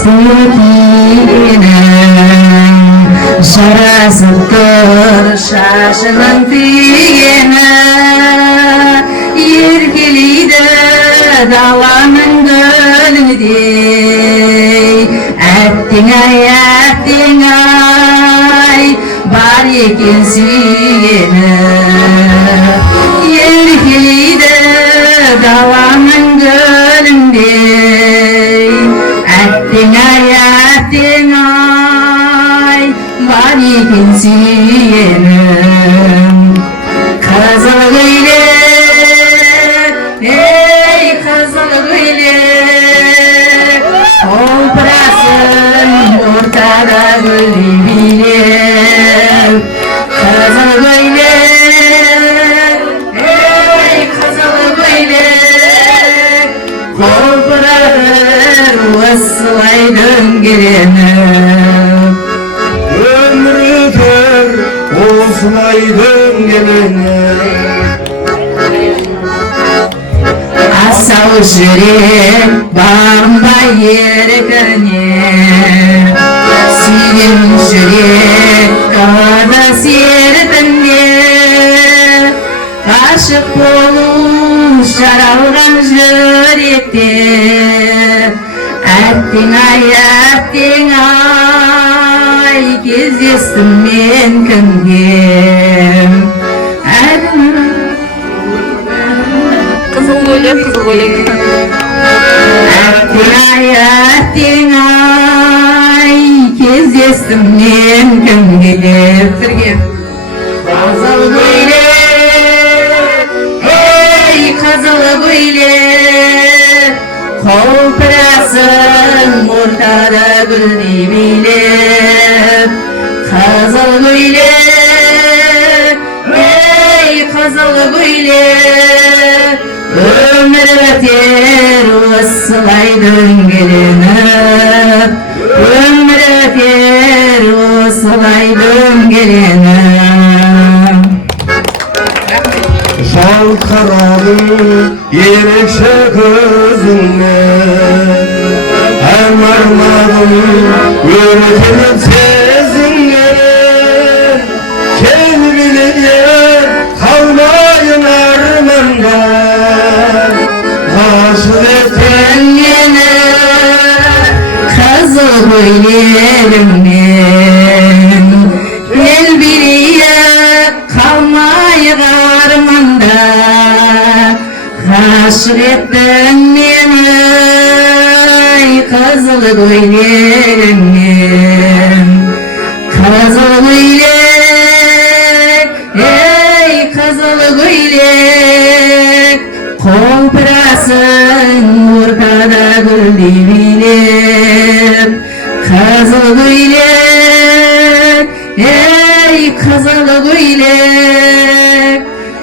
Естілкенің жарасып тұр шашының түйгені, еркелейді даланың гүліндей. Әттең ай, бар екен сүйгені, еркелейді даланың гүліндей. Әттең ай, бар екен сүйгенім. Қызыл көйлек, ей қызыл көйлек, қолпырасың ортада гүлдей билеп. Қызыл көйлек, ей қызыл көйлек, қолпырар осылай дөңгеленіп. Ömür öter osılay döngelenip. Асау жүрек бағында еркіне, сүйген жүрек қалады сертінде. Ғашық болу жаралған жүректе, әттең ай, кездестім мен кімге. Қызыл көйлек. Әттең ай, кездестім мен кімге. Бірге. Қызыл көйлек, ей қызыл көйлек, қолпырасың ортада гүлдей билеп. Қызыл көйлек, ей қызыл көйлек, өмір өтер осылай дөңгеленіп. Өмір өтер осылай дөңгеленіп. Şalkaralı yerekşe gözünden, hem armağım öğretilip sezinler. Kelbine kalmayın armanda, aşık eten Yine қызыл көйлегіммен ел билеп қалмайық арманда. Ғашық еттің мені қызыл көйлегіммен. Қызыл көйлек, ей қызыл көйлек, қолпырасың ортада гүлдей билеп. Қызыл көйлек, ей қызыл көйлек,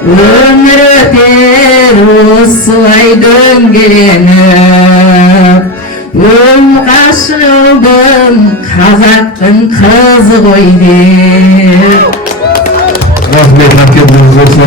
өмір өтер осылай дөңгеленіп. Ғашығым қазақтың қызы ғой деп. Rahmet hak ettiğiniz olsun.